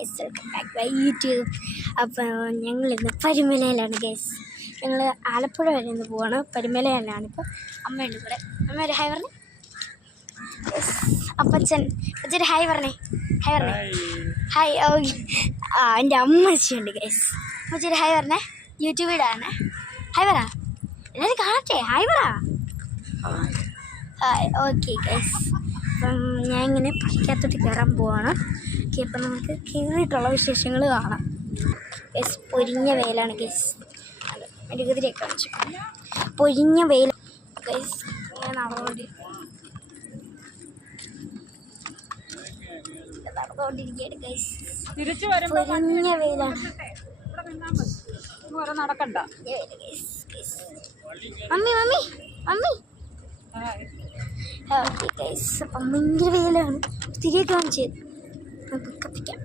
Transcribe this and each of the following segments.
Guys, welcome back by YouTube. അപ്പോൾ ഞങ്ങളിന്ന് പരുമലയിലാണ് guys. ഞങ്ങൾ ആലപ്പുഴ വരെ ഒന്ന് പോവാണ്. പരുമലയിലാണ് ഇപ്പോൾ. അമ്മയുണ്ട് ഇവിടെ. അമ്മ ഒരു ഹായ് പറഞ്ഞേ. അപ്പച്ചൻ അച്ഛൻ ഹായ് പറഞ്ഞേ. ഹായ് പറഞ്ഞേ. ഹായ്. ഓ എൻ്റെ അമ്മച്ചിയുണ്ട് ഗൈസ്. അമ്മച്ചൊരു ഹായ് പറഞ്ഞേ. യൂട്യൂബ് ഇടാണ്. ഹായ് പറ. എല്ലാവരും കാണട്ടെ. ഹായ് പറ. ഹായ്. ഓക്കെ ഗൈസ്, അപ്പം ഞാൻ ഇങ്ങനെ പള്ളിക്കകത്തോട്ട് കയറാൻ പോവാണ്. ഓക്കെ, അപ്പം നമുക്ക് കയറിയിട്ടുള്ള വിശേഷങ്ങൾ കാണാം. ഗൈസ്, പൊരിഞ്ഞ വെയിലാണ് ഗൈസ്. അത് മെഴുകുതിരിയൊക്കെ കാണിച്ചു. പൊരിഞ്ഞ വെയിൽ ഗൈസ്. ഇങ്ങനെ നടന്നുകൊണ്ടിരിക്കുകയാണ് ഗൈസ്. പൊരിഞ്ഞ വെയിലാണ്. നടക്കണ്ട. Mummy mummy mummy. Okay guys, അപ്പം ഭയങ്കര വെയിലാണ്. തിരികെ കാണിച്ച് കത്തിക്കാം.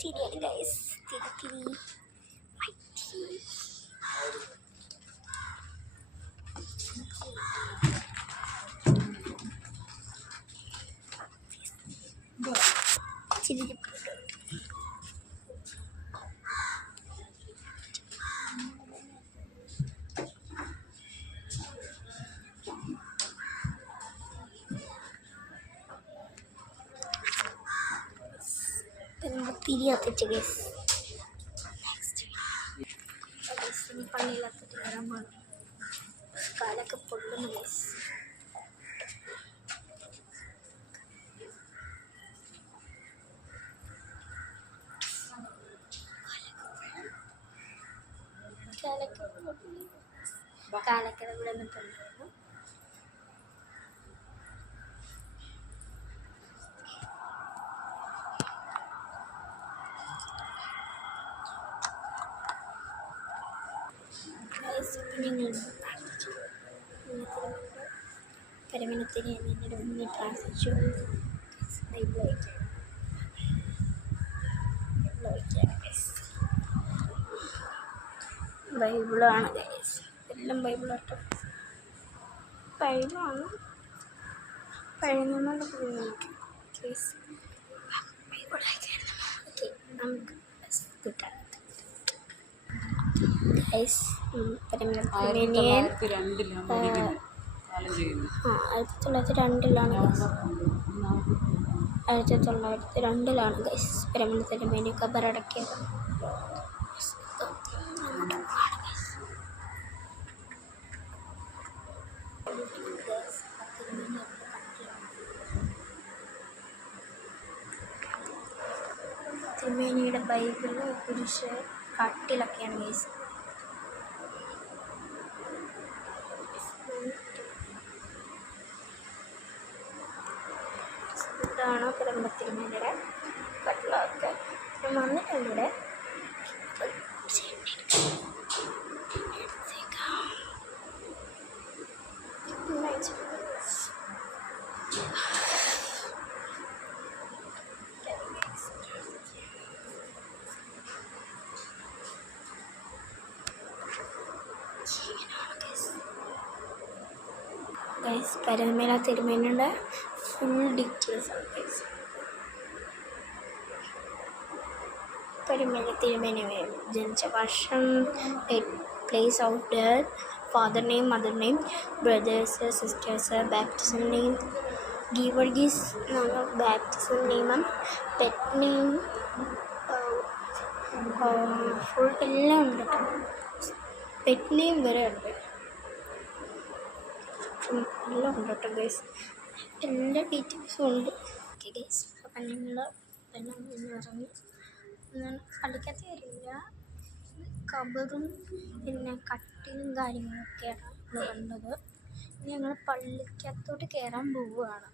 തിരിയാണ് ഗൈസ്. തിരി തിരിയാത്തിട്ട് ഗൈസ്. പള്ളിയിലാത്തിട്ട് കയറാൻ പോകണം. കാലൊക്കെ പൊള്ളുന്നു ഗൈസ്. കാലക്കട ഇവിടെ നിന്നിട്ടുണ്ടായിരുന്നു. പരമനത്തിന് എന്നോട് മുന്നിൽ പ്രാർത്ഥിച്ചു. ബൈബിളാണ് ഗൈസ്. എല്ലാം ബൈബിളാട്ടോ. ബൈബിളാണ്. പഴയനോട് നമുക്ക് കിട്ടാം ഗൈസ്. പരമനത്തിനിയൻ 1902 1902 ഗൈസ് പരമനത്തിന് വേണ്ടി ഖബറടക്കിയത്. തിരുമേനിയുടെ ബൈബിള്, കുരിശ്, കട്ടിലൊക്കെയാണ് ഗൈസ്. ഇതാണ് തിരുമേനിയുടെ കട്ടിലൊക്കെ. വന്നിട്ടുണ്ട് ഇവിടെ. ഗൈസ്, പരമേല തിരുമേനിയുടെ ഫുൾ ഡീറ്റെയിൽസ് ആണ് ഗൈസ്. പരമേല തിരുമേനി ജനിച്ച വർഷം, place of death, father name, mother name, brothers, sisters, baptism name, Geevarghese baptism name, pet name, full എല്ലാം ഉണ്ട് കേട്ടോ. പെറ്റ് നെയിം വരെ ഉണ്ട്. എല്ലാം ഉണ്ട് കേട്ടോ ഗൈസ്. എല്ലാ ഡീറ്റെയിൽസും ഉണ്ട്. ഓക്കെ ഗൈസ്, അപ്പം ഞങ്ങൾ എല്ലാം ഇറങ്ങി. പള്ളിക്കകത്ത് കയറിയില്ല. കബറും പിന്നെ കട്ടിലും കാര്യങ്ങളൊക്കെയാണ് നമ്മൾ കണ്ടത്. ഞങ്ങൾ പള്ളിക്കകത്തോട്ട് കയറാൻ പോവുകയാണ്.